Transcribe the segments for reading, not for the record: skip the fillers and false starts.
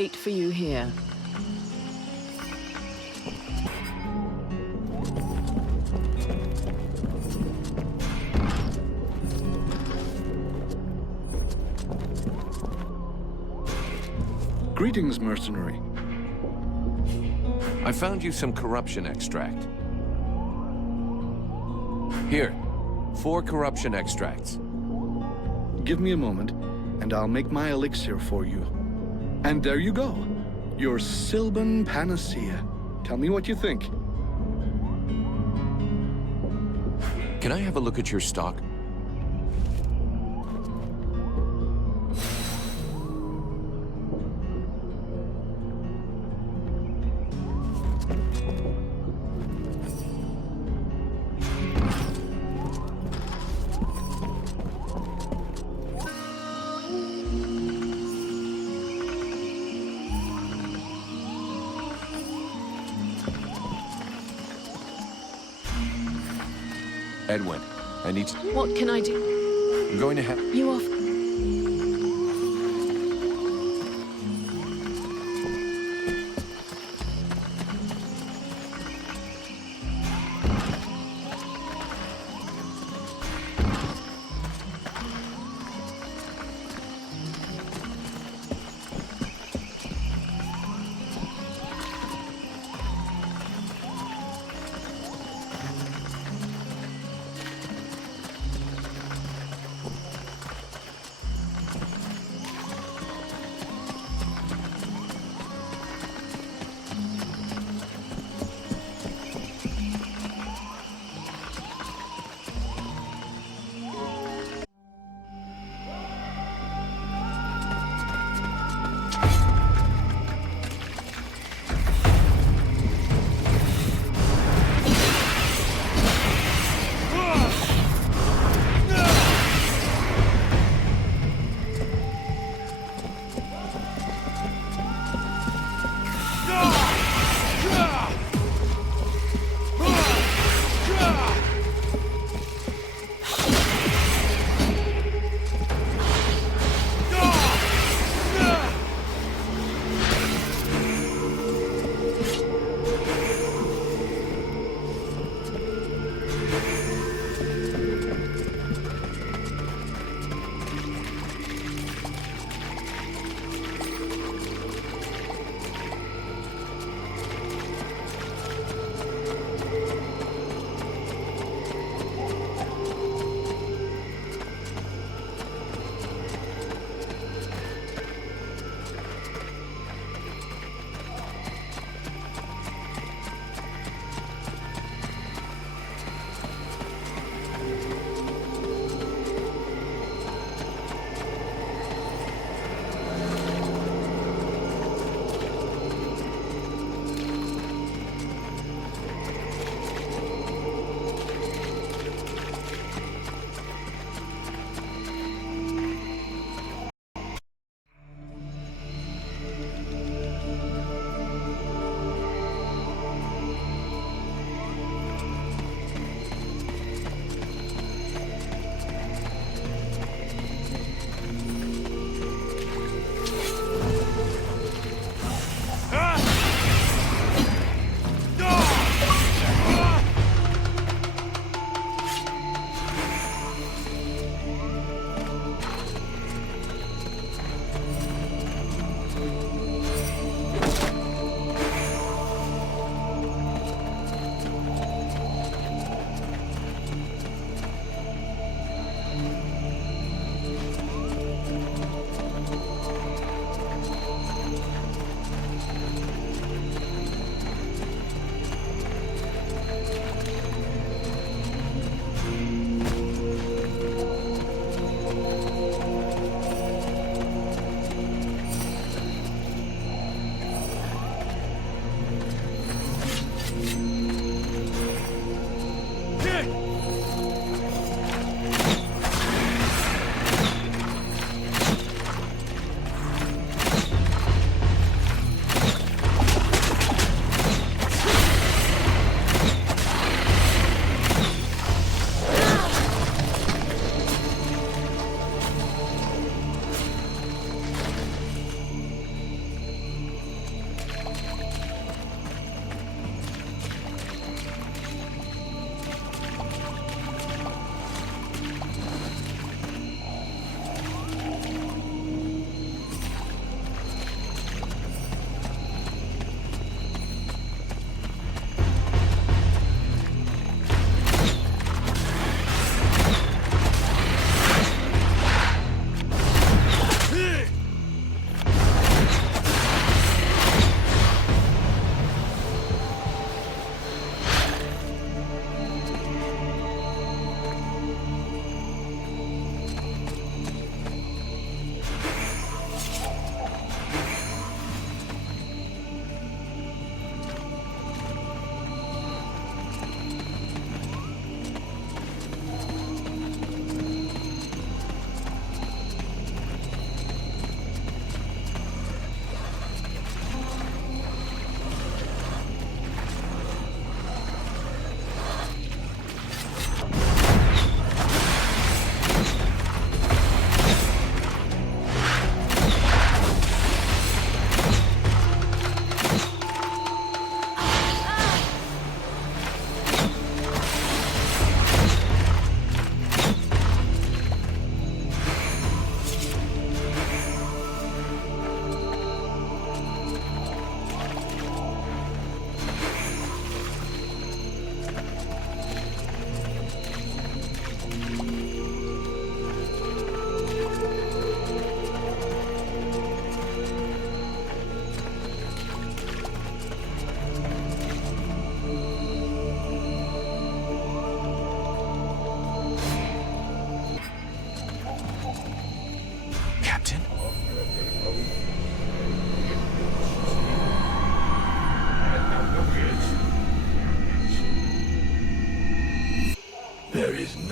wait for you here. Greetings, mercenary. I found you some corruption extract. Here, 4 corruption extracts. Give me a moment, and I'll make my elixir for you. And there you go. Your Sylvan Panacea. Tell me what you think. Can I have a look at your stock? Edwin, I need to... What can I do? I'm going to have... You off?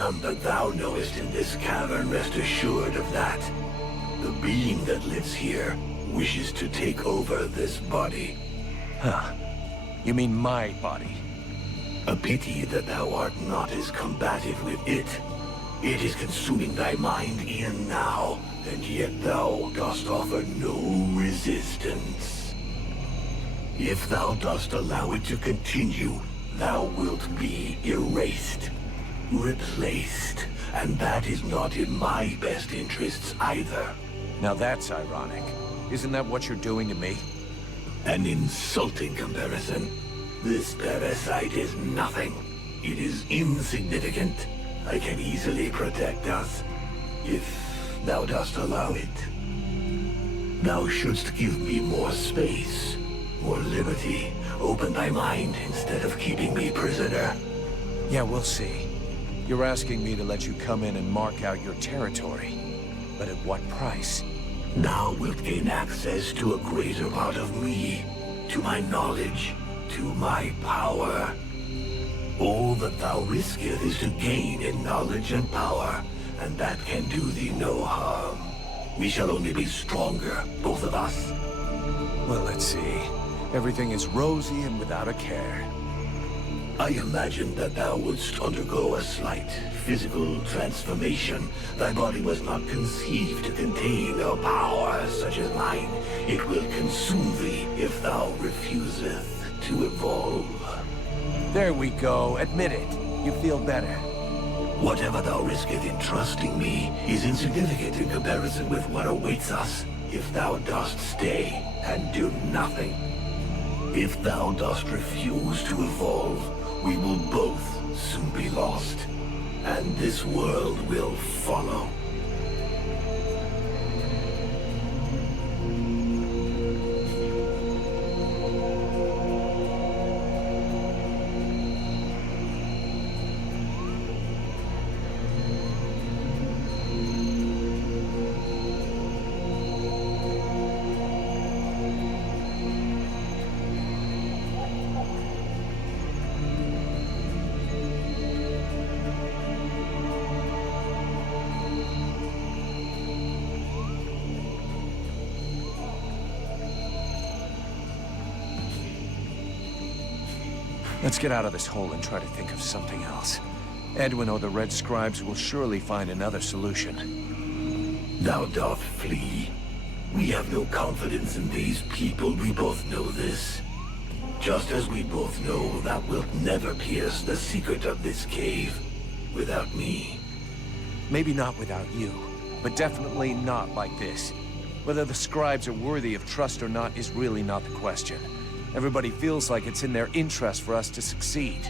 none that thou knowest in this cavern, rest assured of that. The being that lives here wishes to take over this body. Huh. You mean my body? A pity that thou art not as combative with it. It is consuming thy mind e'en now, and yet thou dost offer no resistance. If thou dost allow it to continue, thou wilt be erased, replaced, and that is not in my best interests either. Now that's ironic. Isn't that what you're doing to me? An insulting comparison. This parasite is nothing. It is insignificant. I can easily protect us, if thou dost allow it. Thou shouldst give me more space, more liberty. Open thy mind instead of keeping me prisoner. Yeah, we'll see. You're asking me to let you come in and mark out your territory. But at what price? Thou wilt gain access to a greater part of me, to my knowledge, to my power. All that thou risketh is to gain in knowledge and power, and that can do thee no harm. We shall only be stronger, both of us. Well, let's see. Everything is rosy and without a care. I imagined that thou wouldst undergo a slight physical transformation. Thy body was not conceived to contain a power such as mine. It will consume thee if thou refuseth to evolve. There we go. Admit it. You feel better. Whatever thou risketh in trusting me is insignificant in comparison with what awaits us if thou dost stay and do nothing. If thou dost refuse to evolve, we will both soon be lost, and this world will follow. Let's get out of this hole and try to think of something else. Edwin or the Red Scribes will surely find another solution. Thou doth flee. We have no confidence in these people, we both know this. Just as we both know thou wilt never pierce the secret of this cave without me. Maybe not without you, but definitely not like this. Whether the Scribes are worthy of trust or not is really not the question. Everybody feels like it's in their interest for us to succeed.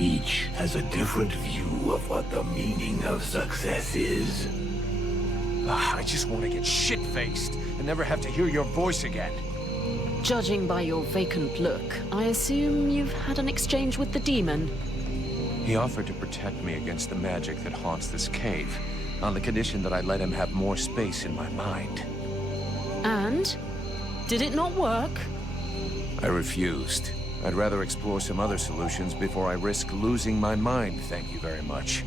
Each has a different view of what the meaning of success is. I just want to get shit-faced and never have to hear your voice again. Judging by your vacant look, I assume you've had an exchange with the demon. He offered to protect me against the magic that haunts this cave, on the condition that I let him have more space in my mind. And? Did it not work? I refused. I'd rather explore some other solutions before I risk losing my mind, thank you very much.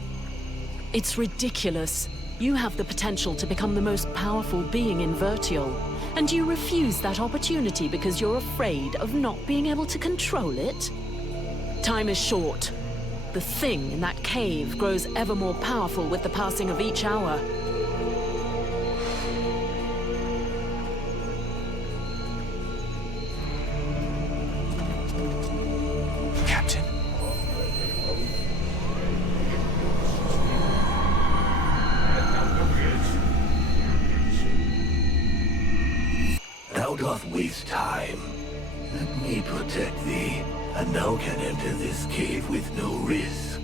It's ridiculous. You have the potential to become the most powerful being in Vertial, and you refuse that opportunity because you're afraid of not being able to control it? Time is short. The thing in that cave grows ever more powerful with the passing of each hour. Captain? Thou doth waste time. Let me protect thee, and thou can enter this cave with no risk.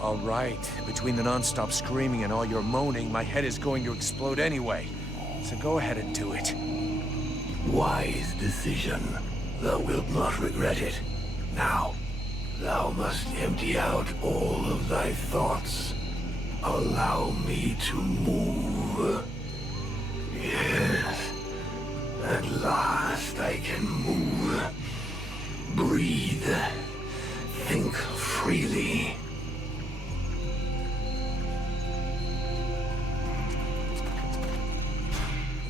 All right. Between the non-stop screaming and all your moaning, my head is going to explode anyway. So go ahead and do it. Wise decision. Thou wilt not regret it. Now, thou must empty out all of thy thoughts. Allow me to move. Yes. At last I I can move, breathe, think freely.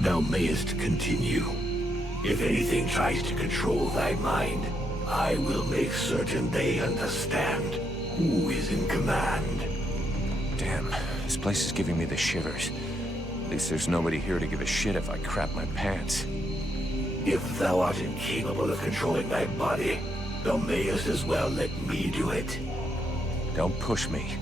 Thou mayest continue. If anything tries to control thy mind, I will make certain they understand who is in command. Damn, this place is giving me the shivers. At least there's nobody here to give a shit if I crap my pants. If thou art incapable of controlling thy body, thou mayest as well let me do it. Don't push me.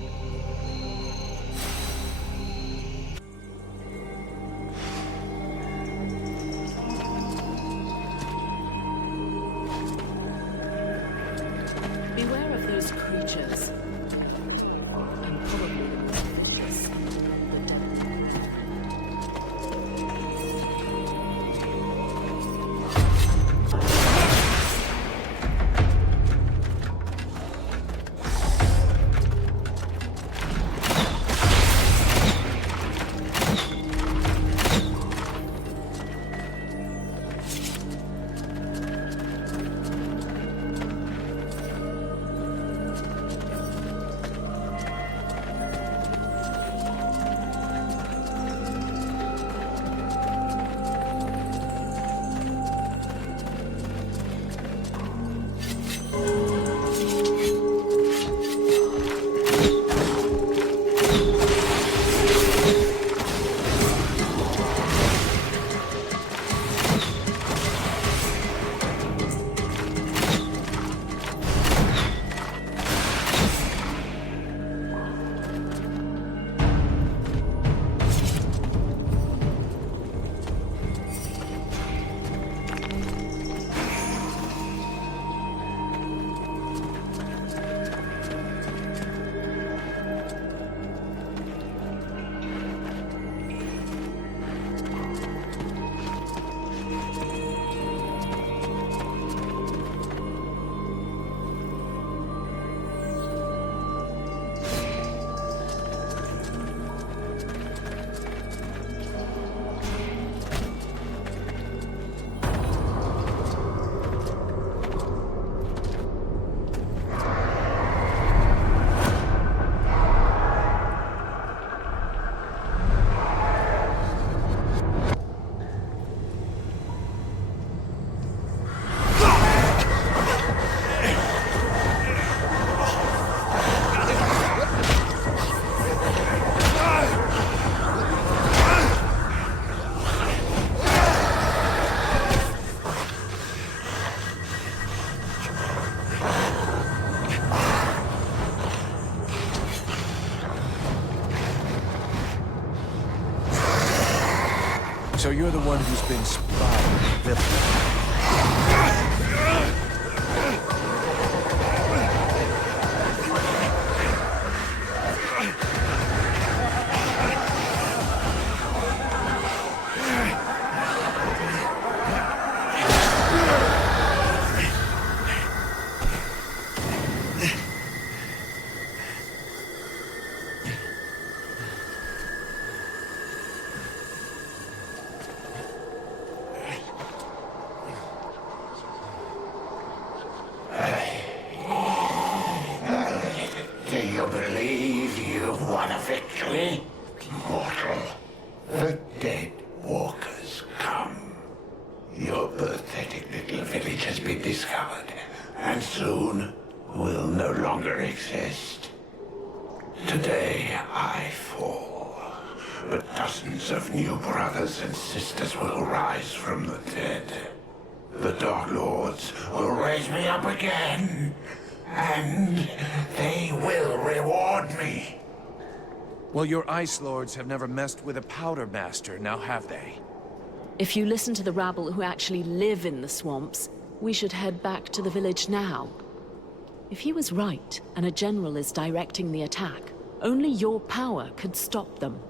Beware of those creatures. And probably the messages. The devil. So you're the one who's been spotted. Do you believe you've won a victory? Mortal, the dead walkers come. Your pathetic little village has been discovered, and soon will no longer exist. Today I fall, but dozens of new brothers and sisters will rise from the dead. The Dark Lords will raise me up again, and they will reward me. Well, your Ice Lords have never messed with a Powder Master, now have they? If you listen to the rabble who actually live in the swamps, we should head back to the village now. If he was right, and a general is directing the attack, only your power could stop them.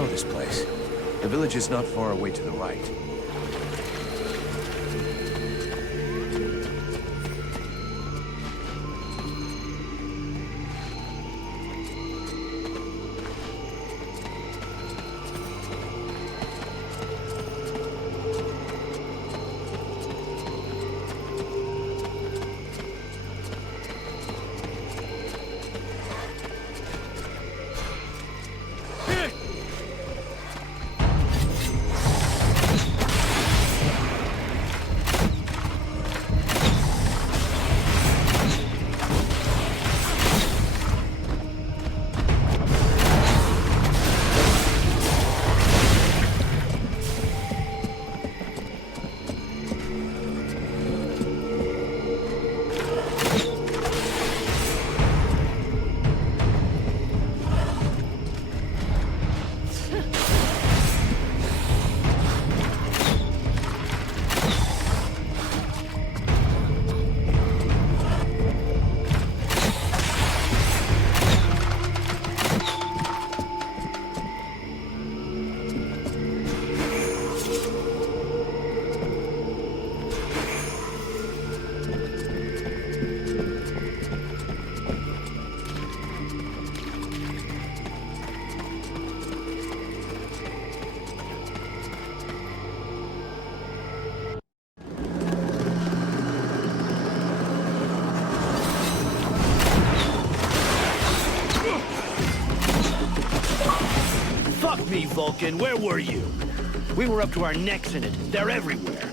know this place. The village is not far away to the right. Fuck me, Vulcan. Where were you? We were up to our necks in it. They're everywhere.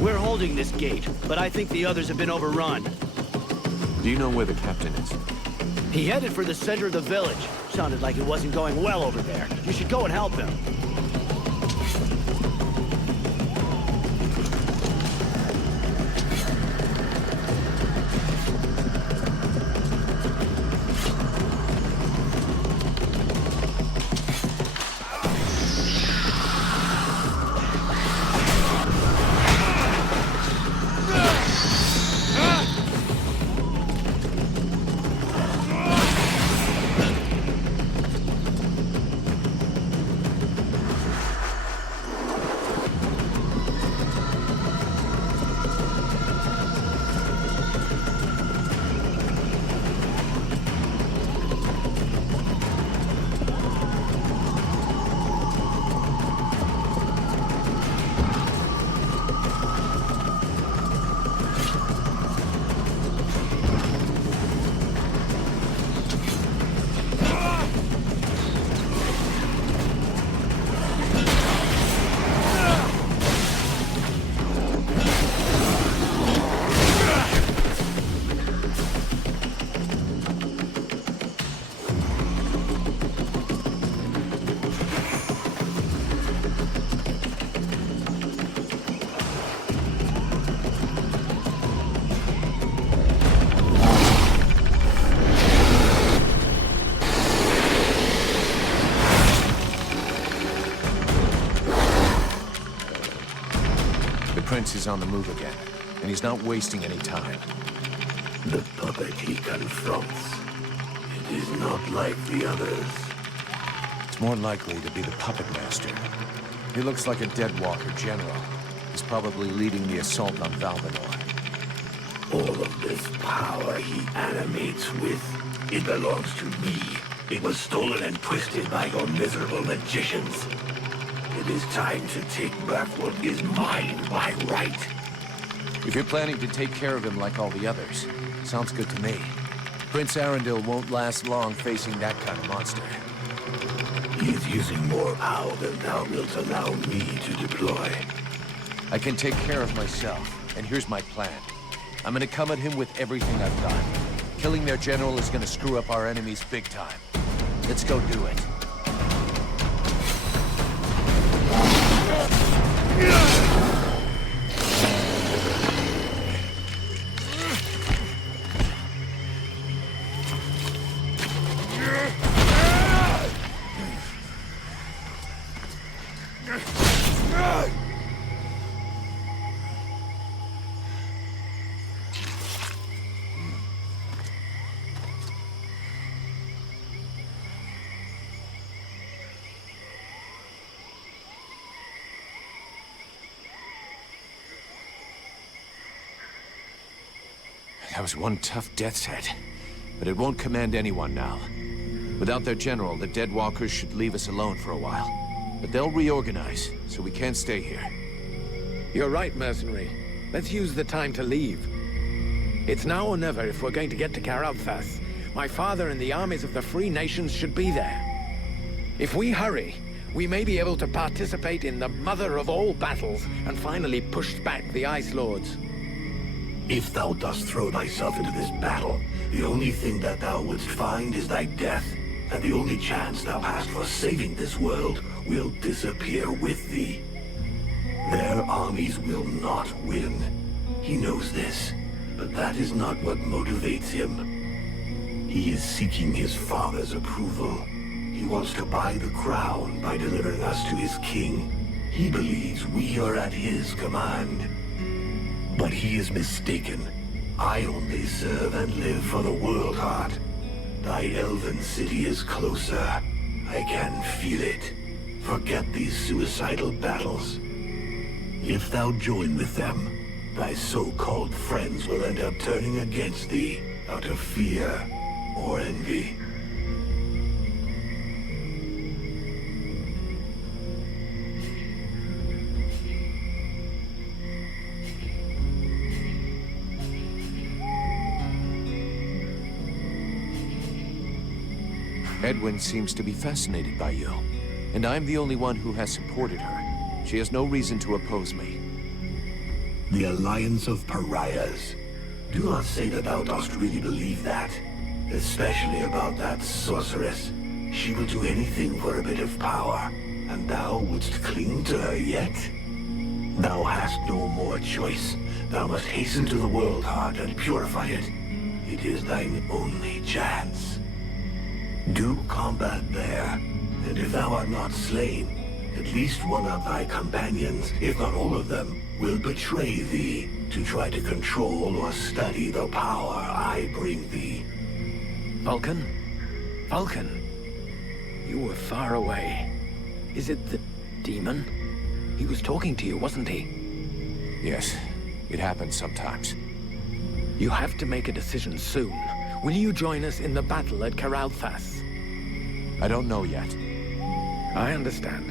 We're holding this gate, but I think the others have been overrun. Do you know where the captain is? He headed for the center of the village. Sounded like it wasn't going well over there. You should go and help him. The Prince is on the move again, and he's not wasting any time. The puppet he confronts. It is not like the others. It's more likely to be the puppet master. He looks like a dead walker general. He's probably leading the assault on Valvanor. All of this power he animates with, it belongs to me. It was stolen and twisted by your miserable magicians. It is time to take back what is mine by right. If you're planning to take care of him like all the others, sounds good to me. Prince Arundel won't last long facing that kind of monster. He is using more power than thou wilt allow me to deploy. I can take care of myself, and here's my plan. I'm gonna come at him with everything I've got. Killing their general is gonna screw up our enemies big time. Let's go do it. That was one tough death's head. But it won't command anyone now. Without their general, the Deadwalkers should leave us alone for a while. But they'll reorganize, so we can't stay here. You're right, mercenary. Let's use the time to leave. It's now or never if we're going to get to Karalthas. My father and the armies of the Free Nations should be there. If we hurry, we may be able to participate in the mother of all battles and finally push back the Ice Lords. If thou dost throw thyself into this battle, the only thing that thou wouldst find is thy death, and the only chance thou hast for saving this world will disappear with thee. Their armies will not win. He knows this, but that is not what motivates him. He is seeking his father's approval. He wants to buy the crown by delivering us to his king. He believes we are at his command. But he is mistaken. I only serve and live for the World Heart. Thy elven city is closer. I can feel it. Forget these suicidal battles. If thou join with them, thy so-called friends will end up turning against thee out of fear or envy. Edwin seems to be fascinated by you. And I'm the only one who has supported her. She has no reason to oppose me. The Alliance of Pariahs. Do not say that thou dost really believe that. Especially about that sorceress. She will do anything for a bit of power. And thou wouldst cling to her yet? Thou hast no more choice. Thou must hasten to the World Heart and purify it. It is thine only chance. Do combat there, and if thou art not slain, at least one of thy companions, if not all of them, will betray thee to try to control or study the power I bring thee. Vulcan? Vulcan? You were far away. Is it the demon? He was talking to you, wasn't he? Yes, it happens sometimes. You have to make a decision soon. Will you join us in the battle at Karalthas? I don't know yet. I understand.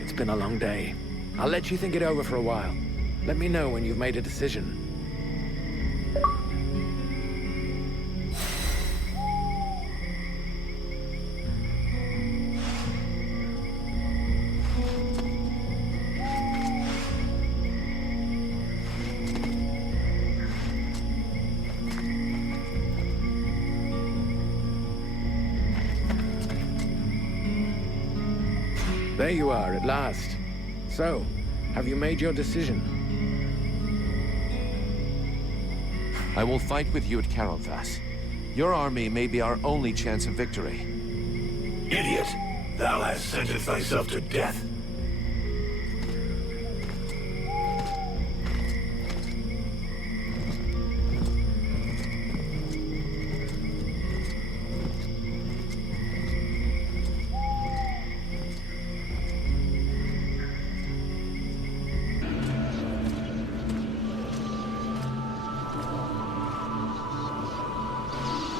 It's been a long day. I'll let you think it over for a while. Let me know when you've made a decision. There you are, at last. So, have you made your decision? I will fight with you at Karalthas. Your army may be our only chance of victory. Idiot! Thou hast sentenced thyself to death.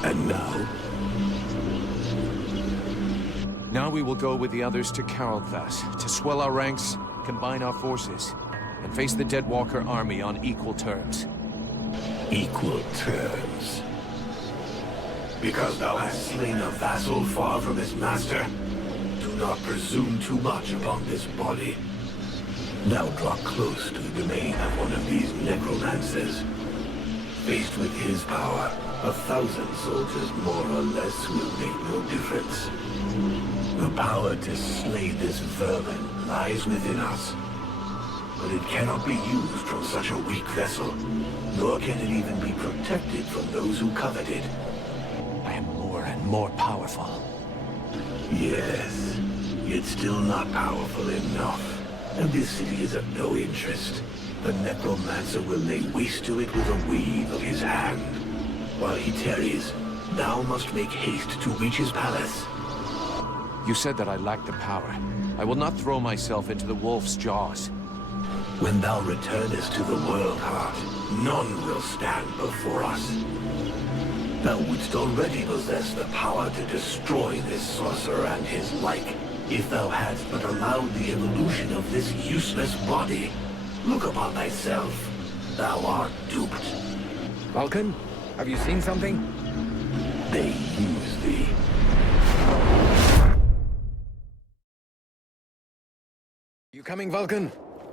And now? Now we will go with the others to Karalthas, to swell our ranks, combine our forces, and face the Deadwalker army on equal terms. Equal terms. Because thou hast slain a vassal far from his master, do not presume too much upon this body. Now draw close to the domain of one of these necromancers. Faced with his power, 1,000 soldiers more or less will make no difference. The power to slay this vermin lies within us. But it cannot be used from such a weak vessel, nor can it even be protected from those who covet it. I am more and more powerful. Yes, yet still not powerful enough. And this city is of no interest. The necromancer will lay waste to it with a wave of his hand. While he tarries, thou must make haste to reach his palace. You said that I lacked the power. I will not throw myself into the wolf's jaws. When thou returnest to the world, Heart, none will stand before us. Thou wouldst already possess the power to destroy this sorcerer and his like, if thou hadst but allowed the evolution of this useless body. Look upon thyself. Thou art duped. Vulcan, have you seen something? They use thee. You coming, Vulcan?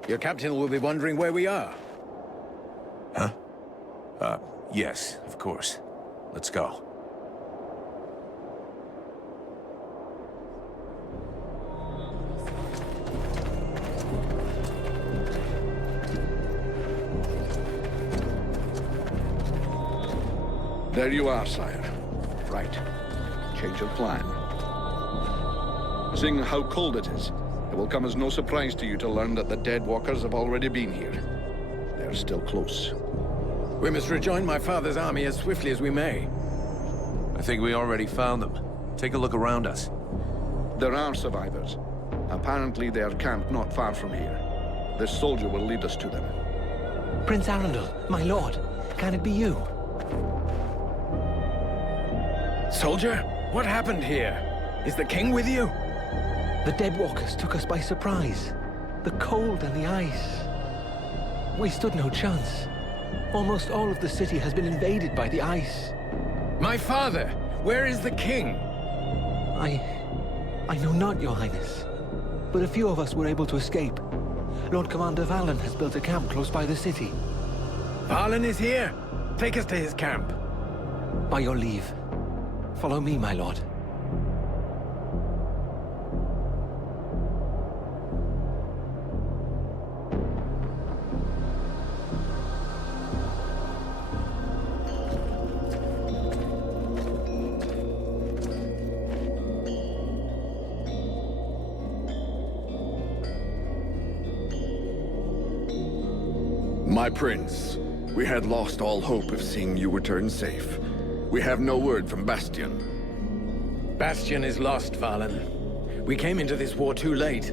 Your captain will be wondering where we are. Yes, of course. Let's go. There you are, sire. Right. Change of plan. Seeing how cold it is, it will come as no surprise to you to learn that the Dead Walkers have already been here. They're still close. We must rejoin my father's army as swiftly as we may. I think we already found them. Take a look around us. There are survivors. Apparently they are camped not far from here. This soldier will lead us to them. Prince Arundel, my lord, can it be you? Soldier, what happened here? Is the king with you? The Deadwalkers took us by surprise. The cold and the ice. We stood no chance. Almost all of the city has been invaded by the ice. My father! Where is the king? I know not, Your Highness. But a few of us were able to escape. Lord Commander Valen has built a camp close by the city. Valen is here. Take us to his camp. By your leave. Follow me, my lord. My prince, we had lost all hope of seeing you return safe. We have no word from Bastion. Bastion is lost, Valen. We came into this war too late.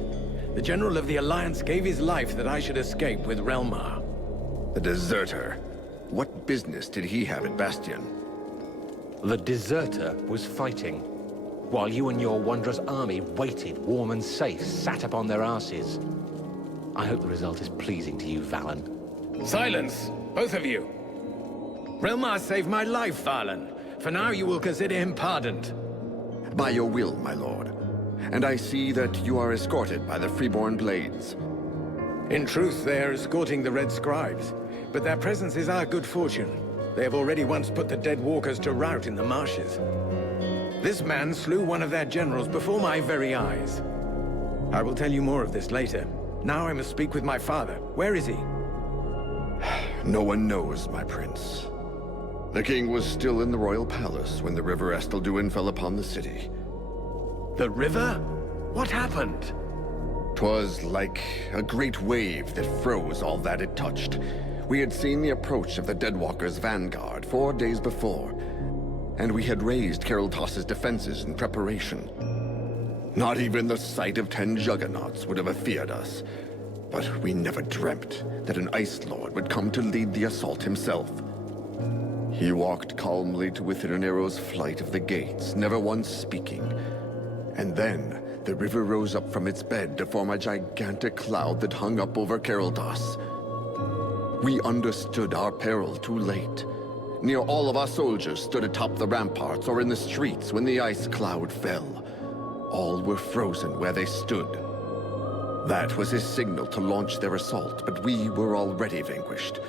The General of the Alliance gave his life that I should escape with Relmar. The deserter. What business did he have at Bastion? The deserter was fighting, while you and your wondrous army waited, warm and safe, sat upon their asses. I hope the result is pleasing to you, Valen. Silence, both of you. Relmar saved my life, Valen. For now, you will consider him pardoned. By your will, my lord. And I see that you are escorted by the Freeborn Blades. In truth, they are escorting the Red Scribes, but their presence is our good fortune. They have already once put the Dead Walkers to rout in the marshes. This man slew one of their generals before my very eyes. I will tell you more of this later. Now I must speak with my father. Where is he? No one knows, my prince. The king was still in the royal palace when the River Estelduin fell upon the city. The river? What happened? 'Twas like a great wave that froze all that it touched. We had seen the approach of the Deadwalkers' vanguard 4 days before, and we had raised Kariltos' defenses in preparation. Not even the sight of 10 juggernauts would have afeared us. But we never dreamt that an Ice Lord would come to lead the assault himself. He walked calmly to within an arrow's flight of the gates, never once speaking. And then, the river rose up from its bed to form a gigantic cloud that hung up over Kariltos. We understood our peril too late. Near all of our soldiers stood atop the ramparts or in the streets when the ice cloud fell. All were frozen where they stood. That was his signal to launch their assault, but we were already vanquished.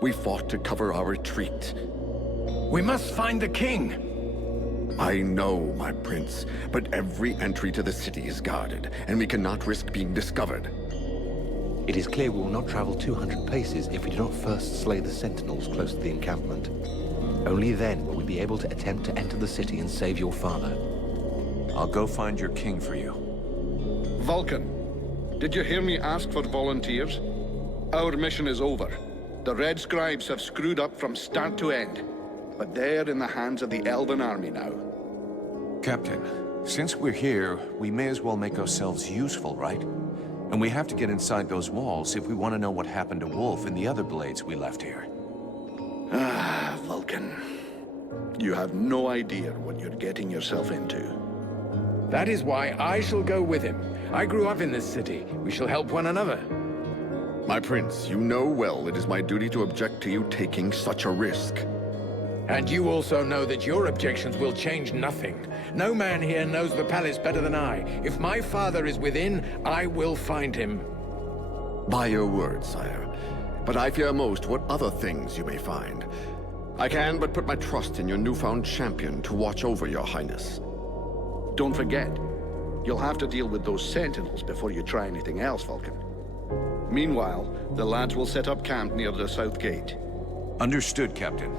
We fought to cover our retreat. We must find the king! I know, my prince, but every entry to the city is guarded, and we cannot risk being discovered. It is clear we will not travel 200 paces if we do not first slay the sentinels close to the encampment. Only then will we be able to attempt to enter the city and save your father. I'll go find your king for you. Vulcan, did you hear me ask for volunteers? Our mission is over. The Red Scribes have screwed up from start to end. But they're in the hands of the Elven army now. Captain, since we're here, we may as well make ourselves useful, right? And we have to get inside those walls if we want to know what happened to Wolf and the other blades we left here. Ah, Vulcan. You have no idea what you're getting yourself into. That is why I shall go with him. I grew up in this city. We shall help one another. My prince, you know well it is my duty to object to you taking such a risk. And you also know that your objections will change nothing. No man here knows the palace better than I. If my father is within, I will find him. By your word, sire. But I fear most what other things you may find. I can but put my trust in your newfound champion to watch over your highness. Don't forget, you'll have to deal with those sentinels before you try anything else, Vulcan. Meanwhile, the lads will set up camp near the south gate. Understood, Captain.